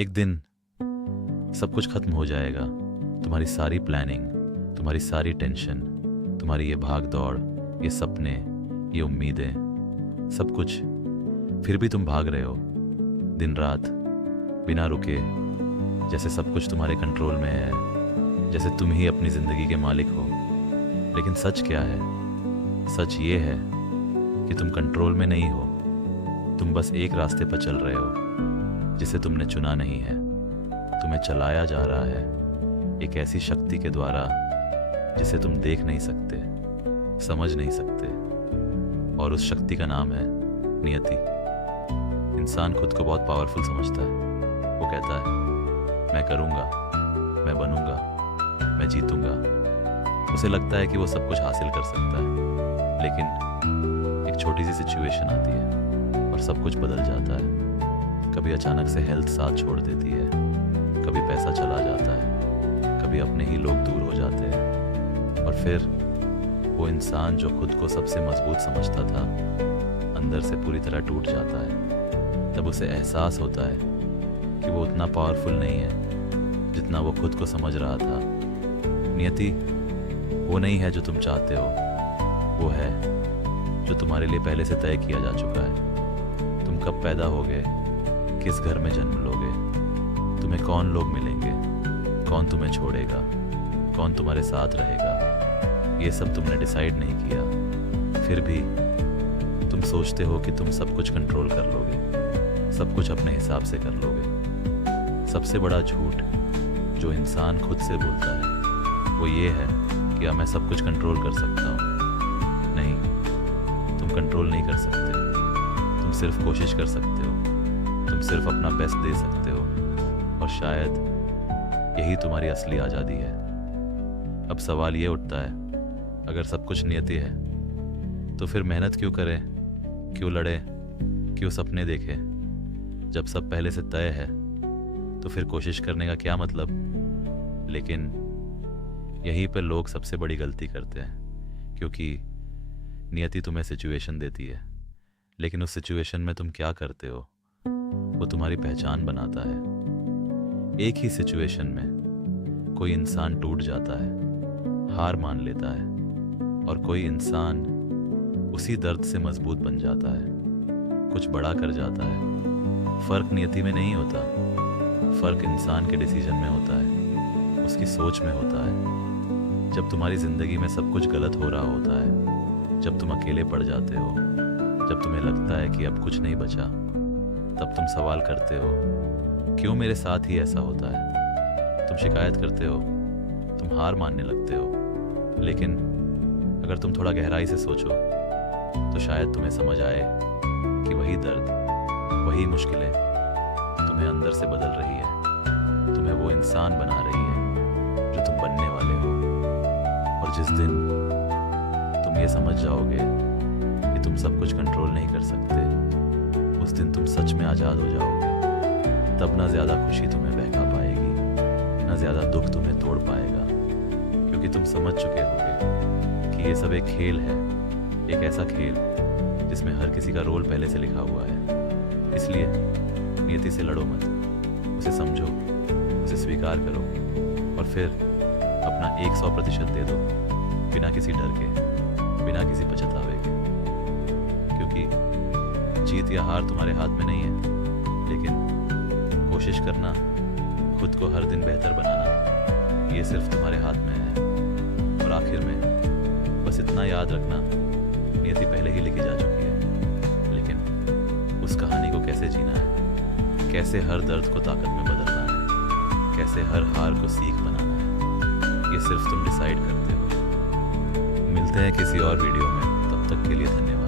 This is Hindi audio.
एक दिन सब कुछ खत्म हो जाएगा। तुम्हारी सारी प्लानिंग, तुम्हारी सारी टेंशन, तुम्हारी ये भाग दौड़, ये सपने, ये उम्मीदें, सब कुछ। फिर भी तुम भाग रहे हो दिन रात बिना रुके, जैसे सब कुछ तुम्हारे कंट्रोल में है, जैसे तुम ही अपनी ज़िंदगी के मालिक हो। लेकिन सच क्या है? सच ये है कि तुम कंट्रोल में नहीं हो। तुम बस एक रास्ते पर चल रहे हो जिसे तुमने चुना नहीं है। तुम्हें चलाया जा रहा है एक ऐसी शक्ति के द्वारा जिसे तुम देख नहीं सकते, समझ नहीं सकते, और उस शक्ति का नाम है नियति। इंसान खुद को बहुत पावरफुल समझता है। वो कहता है मैं करूँगा, मैं बनूँगा, मैं जीतूँगा। उसे लगता है कि वो सब कुछ हासिल कर सकता है, लेकिन एक छोटी सी सिचुएशन आती है और सब कुछ बदल जाता है। कभी अचानक से हेल्थ साथ छोड़ देती है, कभी पैसा चला जाता है, कभी अपने ही लोग दूर हो जाते हैं, और फिर वो इंसान जो खुद को सबसे मजबूत समझता था अंदर से पूरी तरह टूट जाता है। तब उसे एहसास होता है कि वो उतना पावरफुल नहीं है जितना वो खुद को समझ रहा था। नियति वो नहीं है जो तुम चाहते हो, वो है जो तुम्हारे लिए पहले से तय किया जा चुका है। तुम कब पैदा होगे, किस घर में जन्म लोगे, तुम्हें कौन लोग मिलेंगे, कौन तुम्हें छोड़ेगा, कौन तुम्हारे साथ रहेगा, ये सब तुमने डिसाइड नहीं किया। फिर भी तुम सोचते हो कि तुम सब कुछ कंट्रोल कर लोगे, सब कुछ अपने हिसाब से कर लोगे। सबसे बड़ा झूठ जो इंसान खुद से बोलता है वो ये है कि अब मैं सब कुछ कंट्रोल कर सकता हूँ। नहीं, तुम कंट्रोल नहीं कर सकते। तुम सिर्फ कोशिश कर सकते हो, तुम सिर्फ अपना बेस्ट दे सकते हो, और शायद यही तुम्हारी असली आज़ादी है। अब सवाल ये उठता है, अगर सब कुछ नियति है तो फिर मेहनत क्यों करें, क्यों लड़े, क्यों सपने देखें? जब सब पहले से तय है तो फिर कोशिश करने का क्या मतलब? लेकिन यहीं पर लोग सबसे बड़ी गलती करते हैं, क्योंकि नियति तुम्हें सिचुएशन देती है, लेकिन उस सिचुएशन में तुम क्या करते हो वो तुम्हारी पहचान बनाता है। एक ही सिचुएशन में कोई इंसान टूट जाता है, हार मान लेता है, और कोई इंसान उसी दर्द से मजबूत बन जाता है, कुछ बड़ा कर जाता है। फर्क नियति में नहीं होता, फर्क इंसान के डिसीजन में होता है, उसकी सोच में होता है। जब तुम्हारी जिंदगी में सब कुछ गलत हो रहा होता है, जब तुम अकेले पड़ जाते हो, जब तुम्हें लगता है कि अब कुछ नहीं बचा, तब तुम सवाल करते हो क्यों मेरे साथ ही ऐसा होता है। तुम शिकायत करते हो, तुम हार मानने लगते हो। लेकिन अगर तुम थोड़ा गहराई से सोचो तो शायद तुम्हें समझ आए कि वही दर्द, वही मुश्किलें तुम्हें अंदर से बदल रही है, तुम्हें वो इंसान बना रही है जो तुम बनने वाले हो। और जिस दिन तुम ये समझ जाओगे कि तुम सब कुछ कंट्रोल नहीं कर सकते, उस दिन तुम सच में आज़ाद हो जाओगे। तब ना ज़्यादा खुशी तुम्हें बहका पाएगी, ना ज़्यादा दुख तुम्हें तोड़ पाएगा, क्योंकि तुम समझ चुके होगे कि ये सब एक खेल है, एक ऐसा खेल जिसमें हर किसी का रोल पहले से लिखा हुआ है। इसलिए नियति से लड़ो मत, उसे समझो, उसे स्वीकार करो, और फिर अपना 100% दे दो, बिना किसी डर के, बिना किसी पछतावे के। क्योंकि जीत या हार तुम्हारे हाथ में नहीं है, लेकिन कोशिश करना, खुद को हर दिन बेहतर बनाना, ये सिर्फ तुम्हारे हाथ में है। और आखिर में बस इतना याद रखना, नियति पहले ही लिखी जा चुकी है, लेकिन उस कहानी को कैसे जीना है, कैसे हर दर्द को ताकत में बदलना है, कैसे हर हार को सीख बनाना है, ये सिर्फ तुम डिसाइड करते हो। मिलते हैं किसी और वीडियो में, तब तक के लिए धन्यवाद।